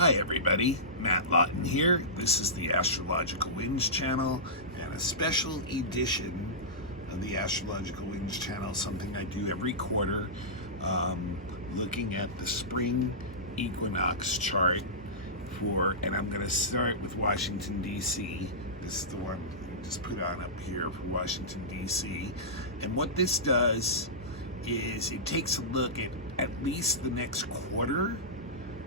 Hi everybody, Matt Lawton here. This is the Astrological Winds channel and a special edition of the Astrological Winds channel, something I do every quarter, looking at the spring equinox chart and I'm going to start with Washington DC. This is the one I just put on up here for Washington DC. And what this does is it takes a look at least the next quarter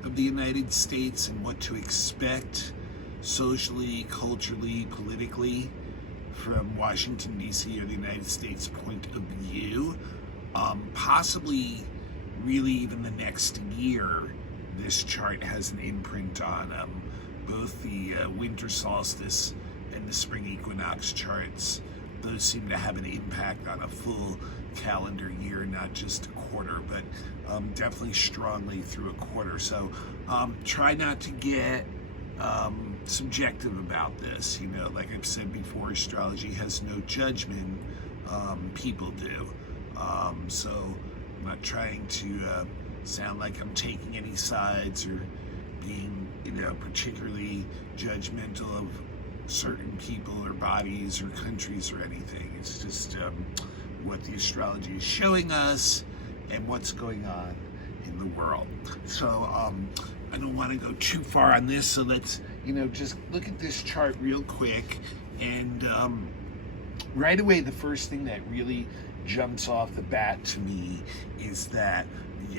of the United States and what to expect socially, culturally, politically from Washington DC or the United States point of view. Possibly really even the next year, this chart has an imprint on both the winter solstice and the spring equinox charts. Those seem to have an impact on a full calendar year, not just a quarter, but definitely strongly through a quarter. So try not to get subjective about this. You know, like I've said before, astrology has no judgment. People do. So I'm not trying to sound like I'm taking any sides or being, particularly judgmental of certain people or bodies or countries or anything. It's just what the astrology is showing us and what's going on in the world. So I don't want to go too far on this, so let's just look at this chart real quick. And right away, the first thing that really jumps off the bat to me is that,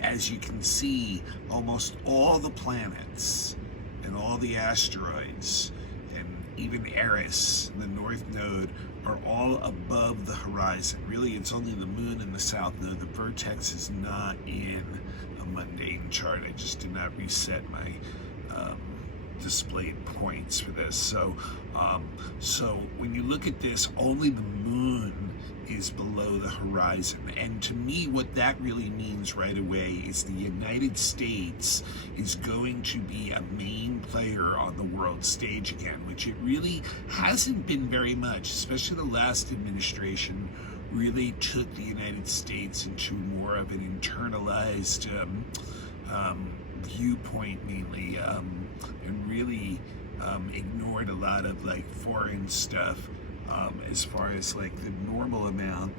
as you can see, almost all the planets and all the asteroids and even Eris, the north node, are all above the horizon. Really, it's only the moon and the south node. The vertex is not in a mundane chart. I just did not reset my displayed points for this. So when you look at this, only the moon is below the horizon. And to me, what that really means right away is the United States is going to be a main player on the world stage again, which it really hasn't been very much, especially the last administration really took the United States into more of an internalized viewpoint mainly, and really ignored a lot of foreign stuff as far as the normal amount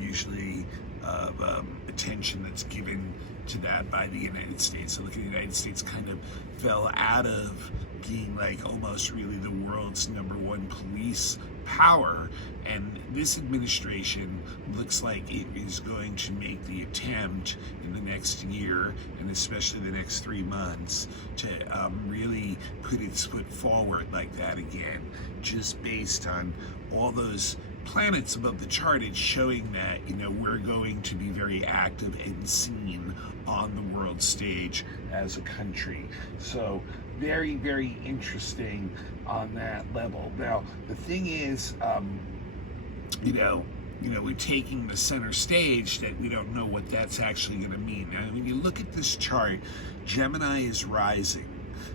usually of attention that's given to that by the United States. So look at the United States kind of fell out of being almost really the world's #1 police power, and this administration looks like it is going to make the attempt in the next year and especially the next 3 months to really put its foot forward like that again, just based on all those planets above the chart. It's showing that we're going to be very active and seen on the world stage as a country. So very, very interesting on that level. Now the thing is, we're taking the center stage that we don't know what that's actually going to mean. Now, when you look at this chart, Gemini is rising.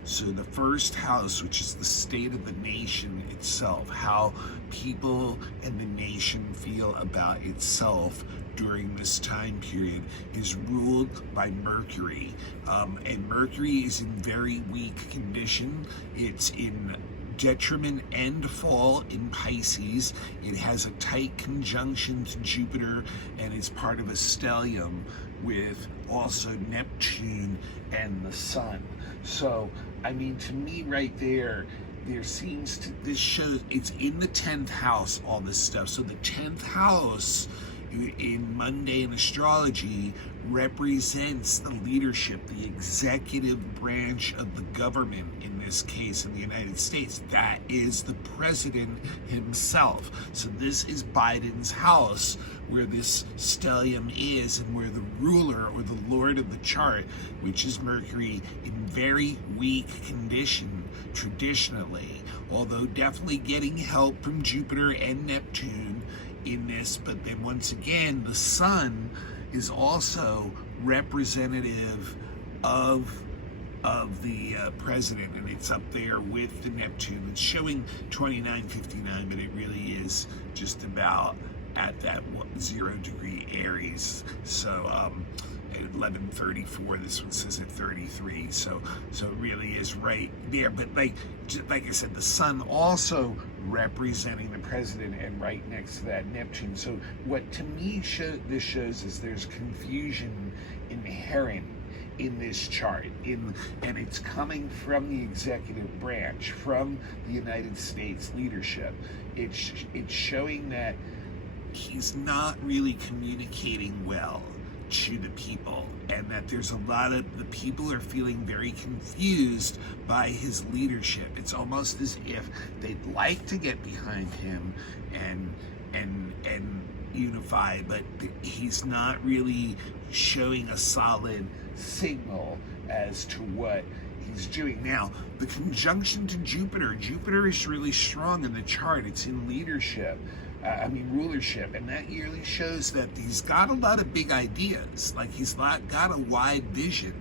So the first house, which is the state of the nation itself, how people and the nation feel about itself during this time period, is ruled by Mercury. And Mercury is in very weak condition. It's in detriment and fall in Pisces. It has a tight conjunction to Jupiter and is part of a stellium with also Neptune and the Sun. So, I mean, to me right there seems to, this shows it's in the 10th house, all this stuff. So the 10th house in mundane astrology represents the leadership, the executive branch of the government, in this case in the United States. That is the president himself. So this is Biden's house, where this stellium is, and where the ruler or the lord of the chart, which is Mercury, in very weak condition traditionally, although definitely getting help from Jupiter and Neptune in this. But then once again, the Sun is also representative of the president, and it's up there with the Neptune. It's showing 2959, but it really is just about at that 0 degree Aries. So at 11:34. This one says at 33. So it really is right there. But like I said, the sun also representing the president and right next to that Neptune. So what to me this shows is there's confusion inherent in this chart, and it's coming from the executive branch, from the United States leadership. It's showing that he's not really communicating well to the people, and that there's a lot of the people are feeling very confused by his leadership. It's almost as if they'd like to get behind him and unify, but he's not really showing a solid signal as to what he's doing. Now, the conjunction to Jupiter is really strong in the chart. It's in leadership, rulership, and that really shows that he's got a lot of big ideas. Like, he's got a wide vision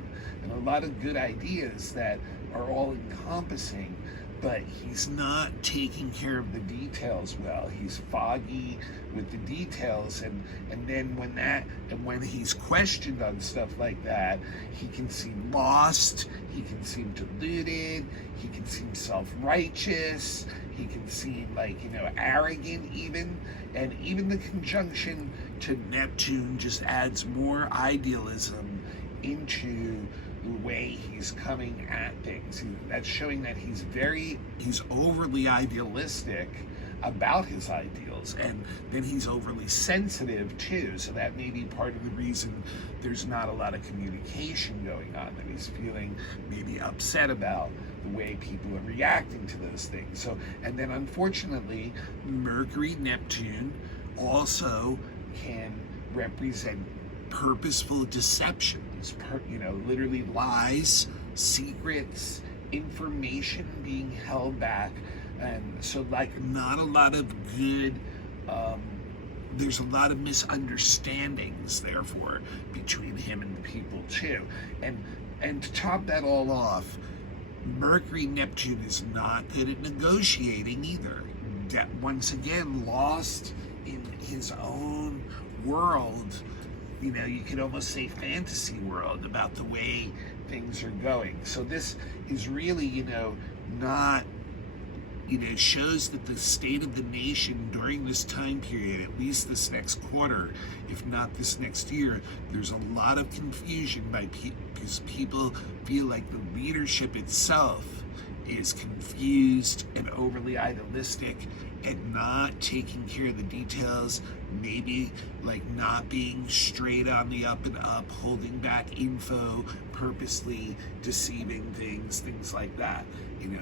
and a lot of good ideas that are all encompassing, but he's not taking care of the details well. He's foggy with the details, and then when he's questioned on stuff like that, he can seem lost, he can seem deluded, he can seem self-righteous, he can seem like, arrogant even. And even the conjunction to Neptune just adds more idealism into the way he's coming at things. That's showing that he's overly idealistic about his ideals, and then he's overly sensitive too. So that may be part of the reason there's not a lot of communication going on, that he's feeling maybe upset about the way people are reacting to those things. So, and then unfortunately, Mercury, Neptune also can represent purposeful deceptions, literally lies, secrets, information being held back. And so, like, not a lot of good, there's a lot of misunderstandings, therefore, between him and the people, too. And to top that all off, Mercury, Neptune is not good at negotiating either. That, once again, lost in his own world, you could almost say fantasy world, about the way things are going. So this is really, not, shows that the state of the nation during this time period, at least this next quarter, if not this next year, there's a lot of confusion because people feel like the leadership itself is confused and overly idealistic and not taking care of the details, maybe like not being straight on the up and up, holding back info, purposely deceiving things like that.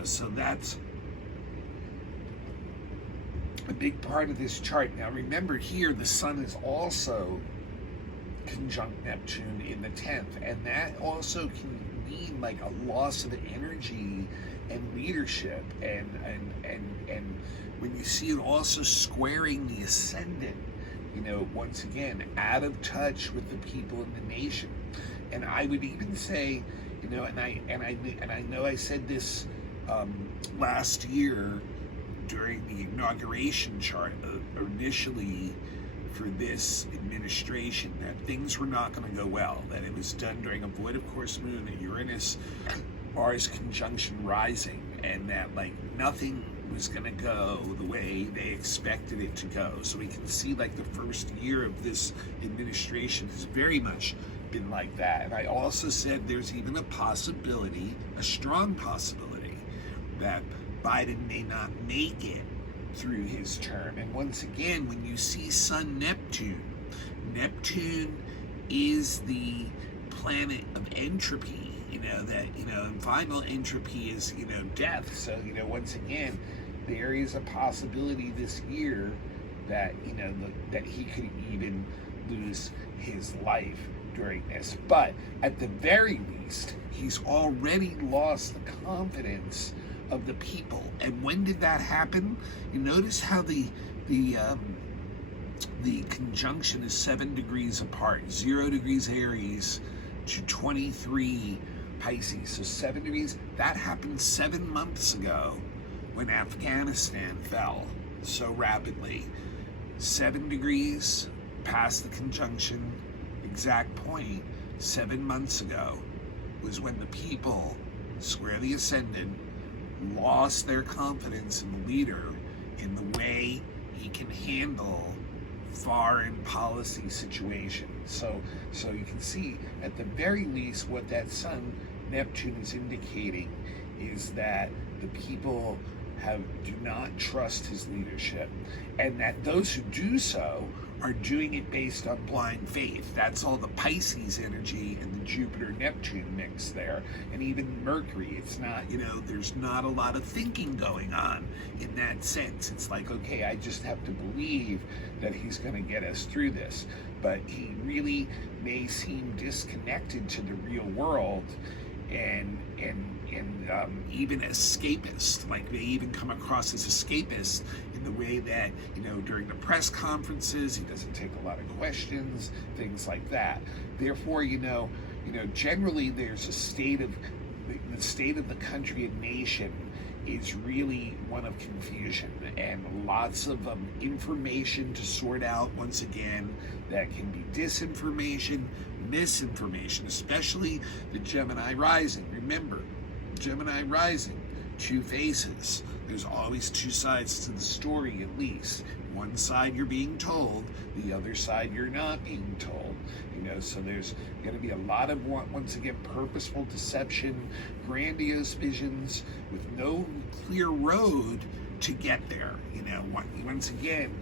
So that's a big part of this chart. Now remember, here the sun is also conjunct Neptune in the 10th, and that also can mean like a loss of energy and leadership, and when you see it also squaring the ascendant, once again out of touch with the people in the nation. And I would even say, and I know I said this last year during the inauguration chart initially for this administration, that things were not going to go well, that it was done during a void of course moon, that Uranus, Mars conjunction rising, and that like nothing was going to go the way they expected it to go. So we can see like the first year of this administration has very much been like that. And I also said there's even a possibility, a strong possibility, that Biden may not make it through his term. And once again, when you see Sun Neptune, Neptune is the planet of entropy, and final entropy is, death. So, once again, there is a possibility this year that, that he could even lose his life during this. But at the very least, he's already lost the confidence of the people. And when did that happen? You notice how the conjunction is 7 degrees apart, 0 degrees Aries to 23 Pisces. So 7 degrees, that happened 7 months ago when Afghanistan fell so rapidly. 7 degrees past the conjunction exact point, 7 months ago was when the people, square the ascendant, lost their confidence in the leader in the way he can handle foreign policy situations. So you can see, at the very least, what that Sun Neptune is indicating is that the people do not trust his leadership, and that those who do so are doing it based on blind faith. That's all the Pisces energy and the Jupiter-Neptune mix there, and even Mercury. It's not, there's not a lot of thinking going on in that sense. It's like, okay, I just have to believe that he's going to get us through this. But he really may seem disconnected to the real world, and even escapist. Like, they even come across as escapist in the way that, during the press conferences, he doesn't take a lot of questions, things like that. Therefore, generally there's the state of the country and nation is really one of confusion, and lots of information to sort out, once again, that can be disinformation, misinformation, especially the Gemini rising. Remember, Gemini rising, two faces. There's always two sides to the story, at least. One side you're being told, the other side you're not being told. So there's going to be a lot of, once again, purposeful deception, grandiose visions with no clear road to get there. Once again,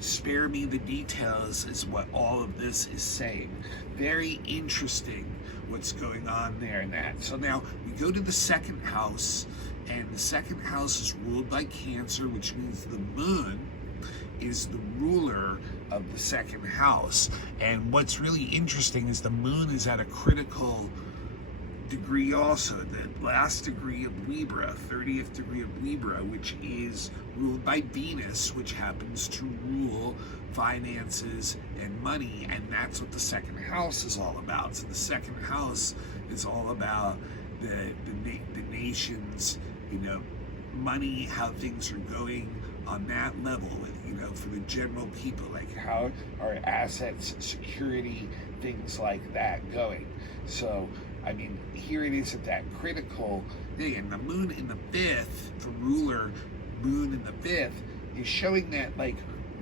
spare me the details is what all of this is saying. Very interesting what's going on there in that. So now we go to the second house, and the second house is ruled by Cancer, which means the moon is the ruler of the second house. And what's really interesting is the moon is at a critical degree also, the last degree of Libra, 30th degree of Libra, which is ruled by Venus, which happens to rule finances and money, and that's what the second house is all about. So the second house is all about the nation's, money, how things are going on that level, for the general people, like how are assets, security, things like that going. So, here it is at that critical thing, and the moon in the fifth, the ruler moon in the fifth, is showing that,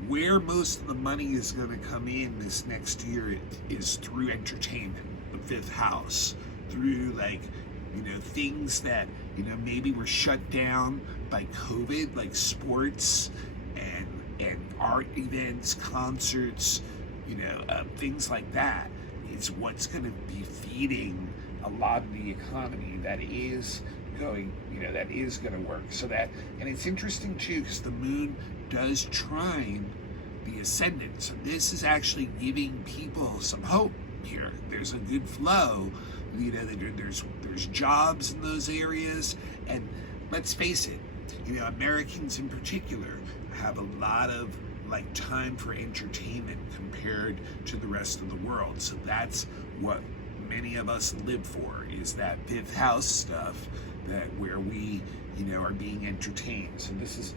where most of the money is going to come in this next year is through entertainment, the fifth house, through things that maybe were shut down by COVID, like sports and art events, concerts, things like that. Is what's going to be feeding a lot of the economy that is going, that is going to work. So that, and it's interesting too, because the moon does trine the ascendant. So this is actually giving people some hope here. There's a good flow. There's jobs in those areas, and let's face it, Americans in particular have a lot of time for entertainment compared to the rest of the world. So that's what many of us live for, is that fifth house stuff, that where we are being entertained. So this is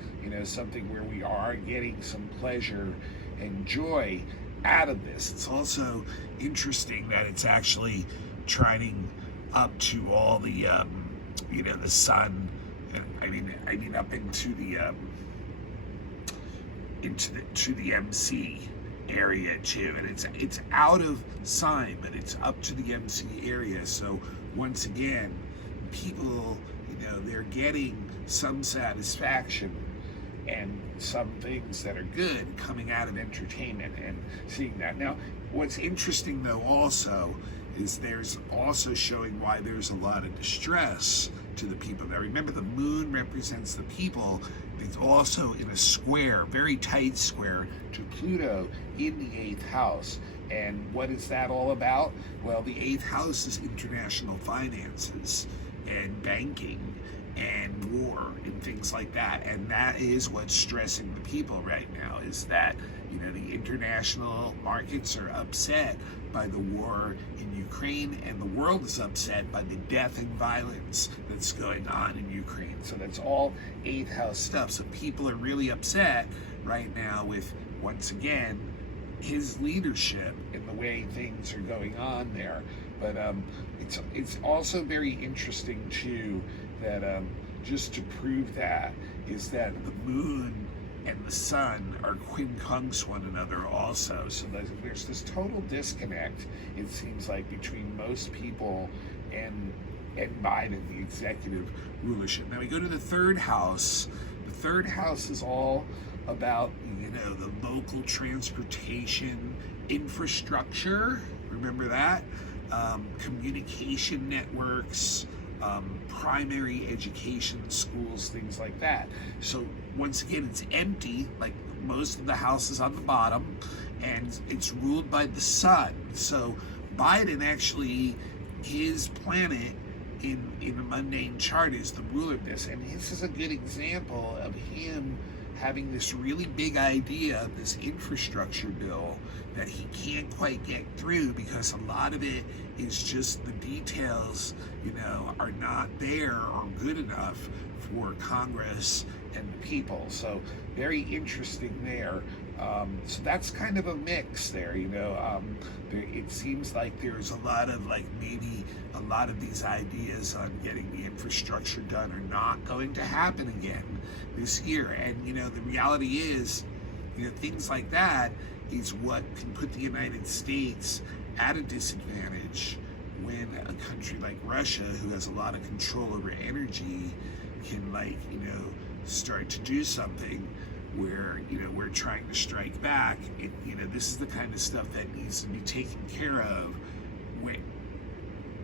something where we are getting some pleasure and joy out of this. It's also interesting that it's actually trining up to all the the sun, and up into the MC area too, and it's out of sign, but it's up to the MC area. So once again, people, they're getting some satisfaction and some things that are good coming out of entertainment and seeing that. Now, what's interesting though also is there's also showing why there's a lot of distress to the people. Now remember, the moon represents the people. It's also in a square, very tight square, to Pluto in the 8th house. And what is that all about? Well, the 8th house is international finances and banking and war and things like that. And that is what's stressing the people right now, is that the international markets are upset by the war in Ukraine, and the world is upset by the death and violence that's going on in Ukraine. So that's all 8th house stuff. So people are really upset right now with, once again, his leadership in the way things are going on there. But it's also very interesting too that just to prove that is that the moon and the sun are quincunx one another also. So there's this total disconnect, it seems like, between most people and Biden, the executive rulership. Now we go to the third house. The third house is all about, the local transportation infrastructure. Remember that? Communication networks, primary education schools, things like that. So once again, it's empty, like most of the houses on the bottom, and it's ruled by the sun. So Biden actually, his planet in a mundane chart is the ruler of this, and this is a good example of him having this really big idea, this infrastructure bill that he can't quite get through because a lot of it is just the details, are not there or good enough for Congress and the people. So very interesting there. So that's kind of a mix there, it seems like there's a lot of maybe a lot of these ideas on getting the infrastructure done are not going to happen again this year. And, the reality is, things like that is what can put the United States at a disadvantage when a country like Russia, who has a lot of control over energy, can start to do something where we're trying to strike back. This is the kind of stuff that needs to be taken care of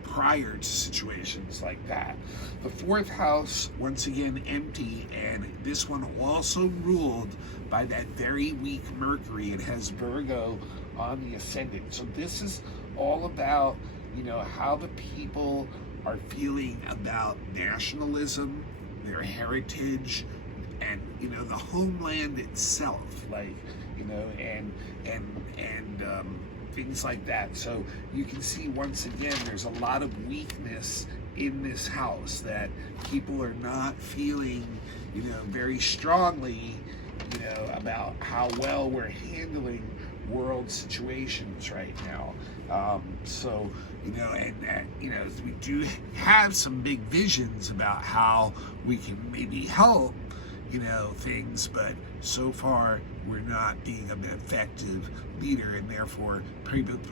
prior to situations like that. The fourth house, once again, empty, and this one also ruled by that very weak Mercury. It has Virgo on the ascendant. So this is all about, how the people are feeling about nationalism, their heritage, and the homeland itself, and things like that. So you can see once again there's a lot of weakness in this house that people are not feeling very strongly about how well we're handling world situations right now. We do have some big visions about how we can maybe help things, but so far we're not being an effective leader, and therefore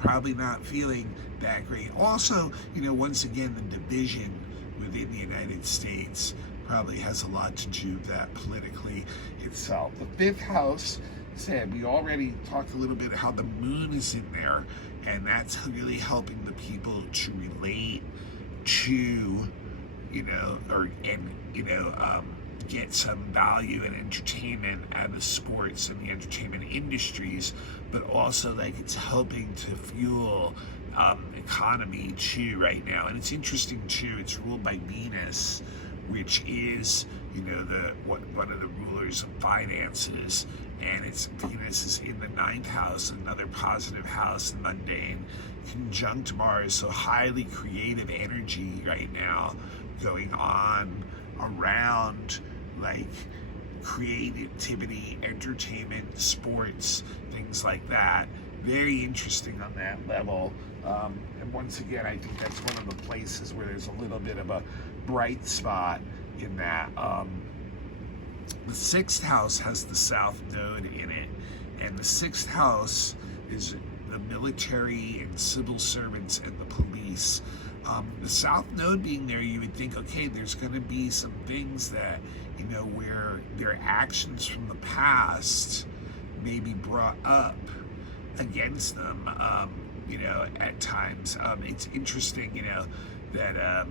probably not feeling that great. Also, once again, the division within the United States probably has a lot to do with that politically itself. The fifth house, said we already talked a little bit how the moon is in there, and that's really helping the people to relate to, get some value and entertainment out of sports and the entertainment industries, but also it's helping to fuel economy too right now. And it's interesting too, it's ruled by Venus, which is one of the rulers of finances, and Venus is in the ninth house, another positive house, mundane, conjunct Mars. So highly creative energy right now going on around creativity, entertainment, sports, things like that. Very interesting on that level. And once again, I think that's one of the places where there's a little bit of a bright spot in that. The sixth house has the South Node in it, and the sixth house is the military and civil servants and the police. The South Node being there, you would think, okay, there's going to be some things that, where their actions from the past may be brought up against them, at times. It's interesting, that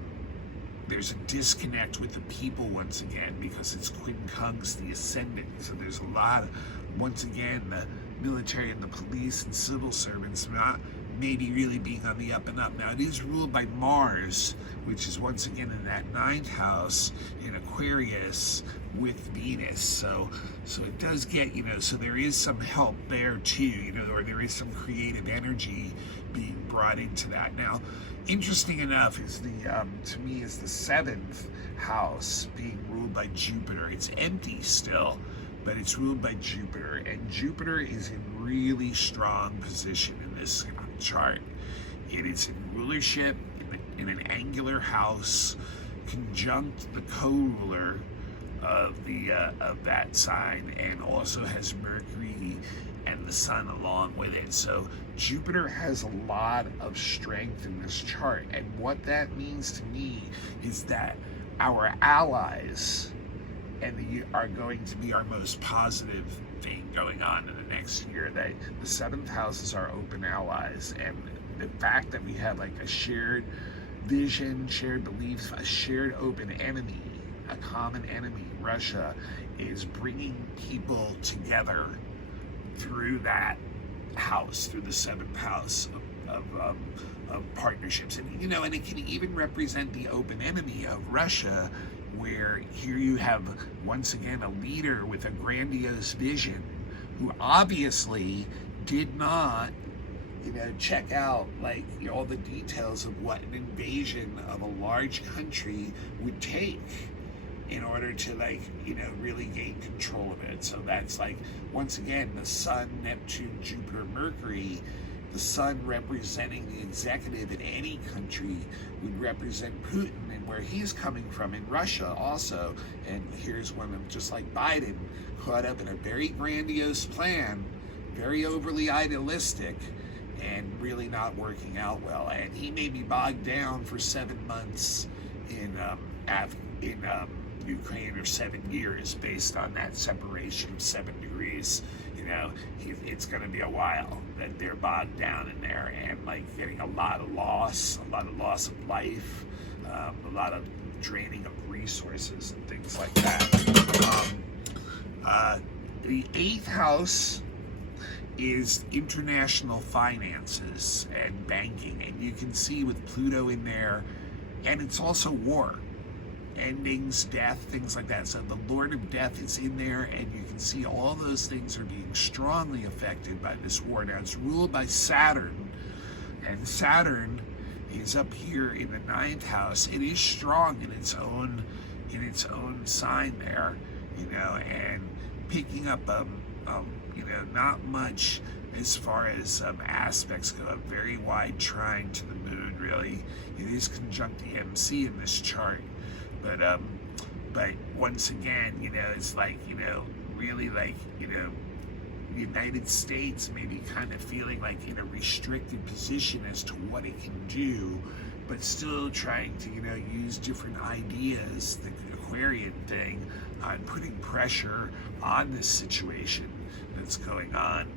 there's a disconnect with the people once again, because it's quincunx, the ascendant. So there's a lot of, once again, the military and the police and civil servants not maybe really being on the up and up. Now it is ruled by Mars, which is once again in that ninth house in Aquarius with Venus. So it does get, so there is some help there too, or there is some creative energy being brought into that. Now, interesting enough is to me is the seventh house being ruled by Jupiter. It's empty still, but it's ruled by Jupiter, and Jupiter is in really strong position in this chart. It is in rulership in an angular house, conjunct the co-ruler of that sign, and also has Mercury and the Sun along with it. So Jupiter has a lot of strength in this chart, and what that means to me is that our allies are going to be our most positive thing going on in the next year. That the seventh house is our open allies, and the fact that we have like a shared vision, shared beliefs, a shared open enemy, a common enemy, Russia, is bringing people together through that house, through the seventh house of partnerships. And and it can even represent the open enemy of Russia, where here you have once again a leader with a grandiose vision who obviously did not check out all the details of what an invasion of a large country would take in order to really gain control of it. So that's once again the Sun, Neptune, Jupiter, Mercury. The Sun representing the executive in any country would represent Putin and where he's coming from in Russia also. And here's one of, just like Biden, caught up in a very grandiose plan, very overly idealistic, and really not working out well. And he may be bogged down for 7 months in Ukraine, or 7 years, based on that separation of 7 degrees. It's going to be a while that they're bogged down in there, and getting a lot of loss of life, a lot of draining of resources and things like that. The 8th house is international finances and banking, and you can see with Pluto in there, and it's also war, endings, death, things like that. So the Lord of Death is in there, and you can see all those things are being strongly affected by this war. Now it's ruled by Saturn, and Saturn is up here in the 9th house. It is strong in its own sign there, and picking up not much as far as aspects go. A very wide trine to the moon, really. It is conjunct the MC in this chart. But once again, it's really the United States maybe kind of feeling in a restricted position as to what it can do, but still trying to, use different ideas, the Aquarian thing, on putting pressure on this situation that's going on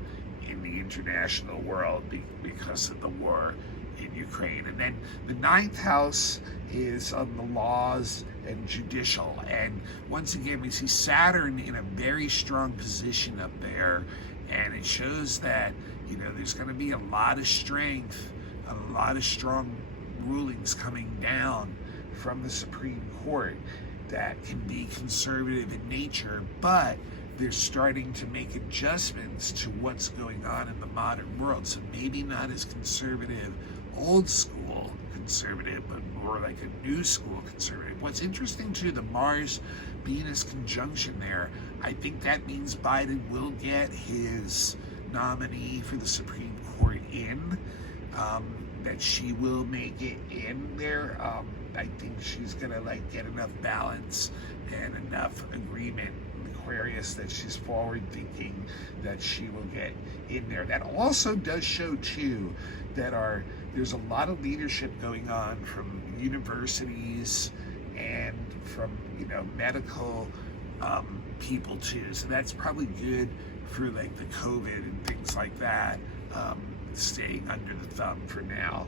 in the international world because of the war in Ukraine. And then the 9th house is on the laws and judicial, and once again we see Saturn in a very strong position up there, and it shows that there's going to be a lot of strength, a lot of strong rulings coming down from the Supreme Court that can be conservative in nature, but they're starting to make adjustments to what's going on in the modern world. So maybe not as conservative, old school conservative, but more like a new school conservative. What's interesting too, the Mars-Venus conjunction there, I think that means Biden will get his nominee for the Supreme Court in, that she will make it in there. I think she's gonna get enough balance and enough agreement, Aquarius, that she's forward thinking that she will get in there. That also does show too that there's a lot of leadership going on from universities and from medical people too. So that's probably good for the COVID and things like that, staying under the thumb for now,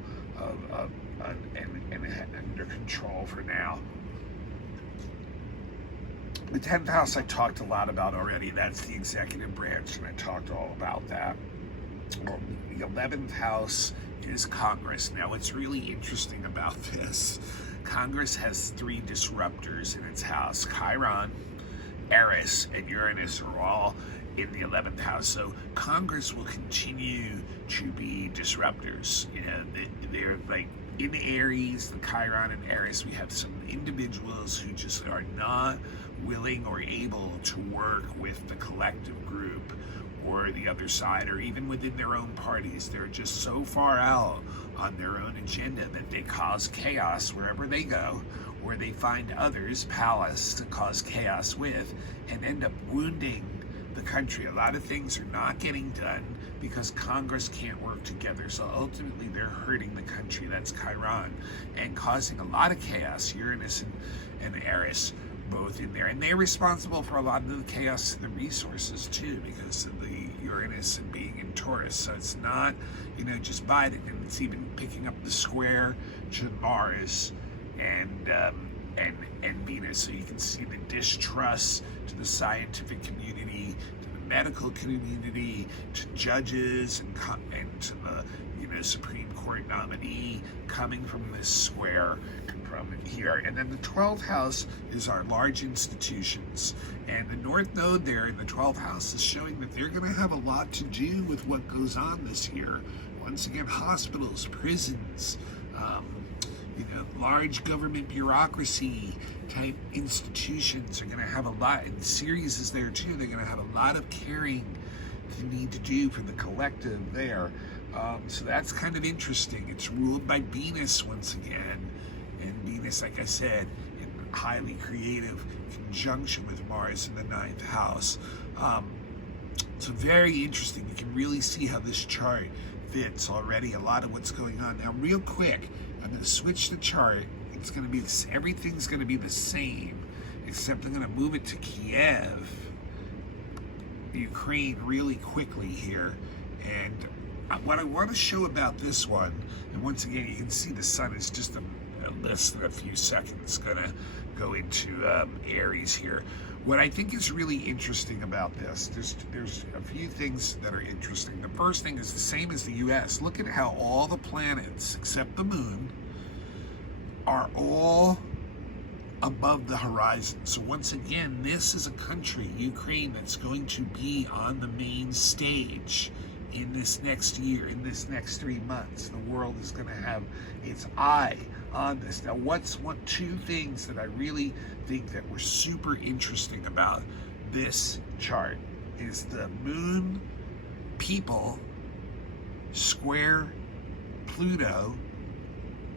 and under control for now. The 10th house I talked a lot about already. That's the executive branch, and I talked all about that. The 11th house is Congress. Now, what's really interesting about this, Congress has 3 disruptors in its house. Chiron, Eris, and Uranus are all in the 11th house. So Congress will continue to be disruptors. They're in Aries, the Chiron and Eris, we have some individuals who just are not willing or able to work with the collective group or the other side, or even within their own parties. They're just so far out on their own agenda that they cause chaos wherever they go, or they find others, palace, to cause chaos with, and end up wounding the country. A lot of things are not getting done because Congress can't work together, so ultimately they're hurting the country. That's Chiron, and causing a lot of chaos. Uranus and Eris both in there, and they're responsible for a lot of the chaos and the resources too, because of the Uranus and being in Taurus. So it's not, just Biden, and it's even picking up the square to Mars and Venus. So you can see the distrust to the scientific community, to the medical community, to judges, and to the Supreme Court nominee coming from this square from here. And then the 12th house is our large institutions, and the North Node there in the 12th house is showing that they're going to have a lot to do with what goes on this year. Once again, hospitals, prisons, large government bureaucracy type institutions are going to have a lot, and Ceres is there too. They're going to have a lot of caring to need to do for the collective there. So that's kind of interesting. It's ruled by Venus once again, and Venus, like I said, in highly creative conjunction with Mars in the 9th house. So very interesting. You can really see how this chart fits already, a lot of what's going on. Now, real quick, I'm going to switch the chart. It's going to be everything's going to be the same, except I'm going to move it to Kiev, Ukraine, really quickly here. And what I want to show about this one, and once again, you can see the sun is just less than a few seconds going to go into Aries here. What I think is really interesting about this, there's a few things that are interesting. The first thing is the same as the U.S. Look at how all the planets, except the moon, are all above the horizon. So once again, this is a country, Ukraine, that's going to be on the main stage in this next year, in this next 3 months. The world is going to have its eye on this. Now, two things that I really think that were super interesting about this chart is the moon, people, square Pluto,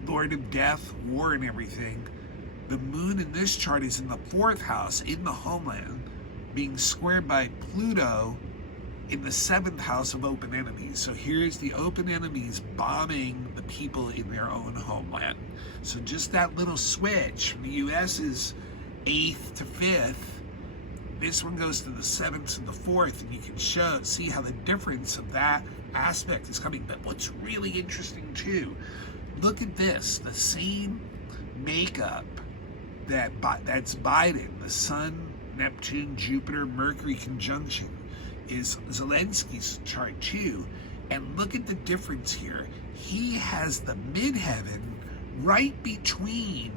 Lord of Death, war and everything. The moon in this chart is in the 4th house, in the homeland, being squared by Pluto in the 7th house of open enemies. So here's the open enemies bombing the people in their own homeland. So just that little switch from the U.S. is 8th to 5th. This one goes to the 7th and the 4th, and you can see how the difference of that aspect is coming. But what's really interesting too, look at this, the same makeup that's Biden, the Sun, Neptune, Jupiter, Mercury conjunction, is Zelensky's chart too. And look at the difference here. He has the midheaven right between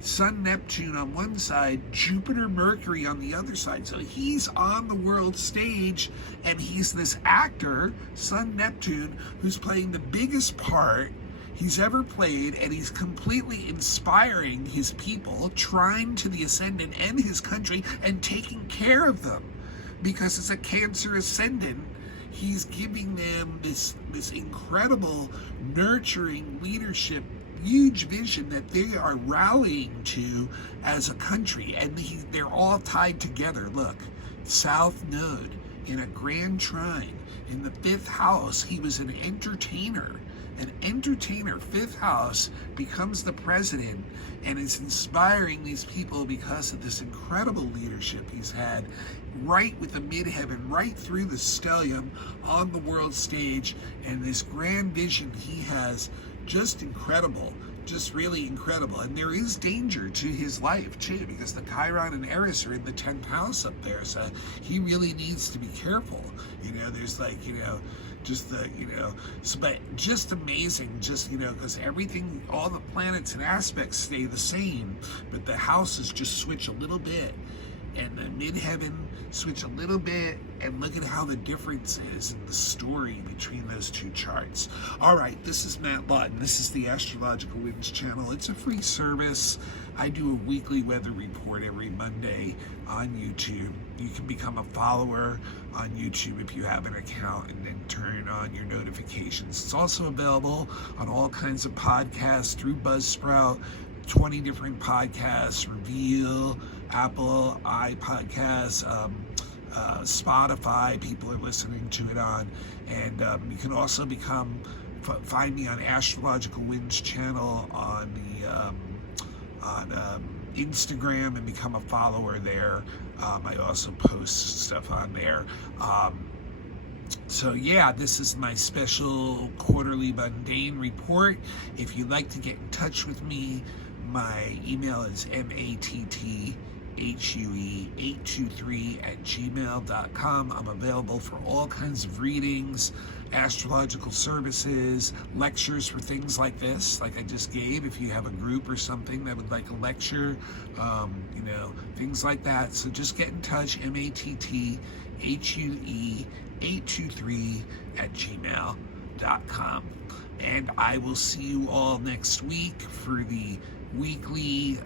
Sun, Neptune on one side, Jupiter, Mercury on the other side. So he's on the world stage, and he's this actor, Sun, Neptune, who's playing the biggest part he's ever played, and he's completely inspiring his people, trying to the ascendant and his country, and taking care of them. Because it's a Cancer ascendant, he's giving them this incredible nurturing leadership, huge vision that they are rallying to as a country, and they're all tied together. Look, South Node in a grand trine in the 5th house. He was an entertainer. An entertainer, 5th house, becomes the president and is inspiring these people because of this incredible leadership he's had right with the midheaven, right through the stellium on the world stage, and this grand vision he has, just incredible, just really incredible. And there is danger to his life too, because the Chiron and Eris are in the 10th house up there, so he really needs to be careful. There's just the, so, but just amazing, just, because everything, all the planets and aspects stay the same, but the houses just switch a little bit. and the midheaven switch a little bit, and look at how the difference is in the story between those two charts. All right, this is Matt Lawton. This is the Astrological Winds channel. It's a free service. I do a weekly weather report every Monday on YouTube. You can become a follower on YouTube if you have an account, and then turn on your notifications. It's also available on all kinds of podcasts through Buzzsprout, 20 different podcasts, Reveal, Apple, iPodcasts, Spotify, people are listening to it on. And you can also find me on Astrological Winds channel on Instagram and become a follower there. I also post stuff on there. So yeah, this is my special quarterly mundane report. If you'd like to get in touch with me, my email is matthure823@gmail.com. I'm available for all kinds of readings, astrological services, lectures for things like this, like I just gave. If you have a group or something that would like a lecture, things like that. So just get in touch, matthure823@gmail.com. And I will see you all next week for the weekly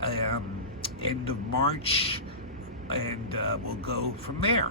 end of March, and we'll go from there.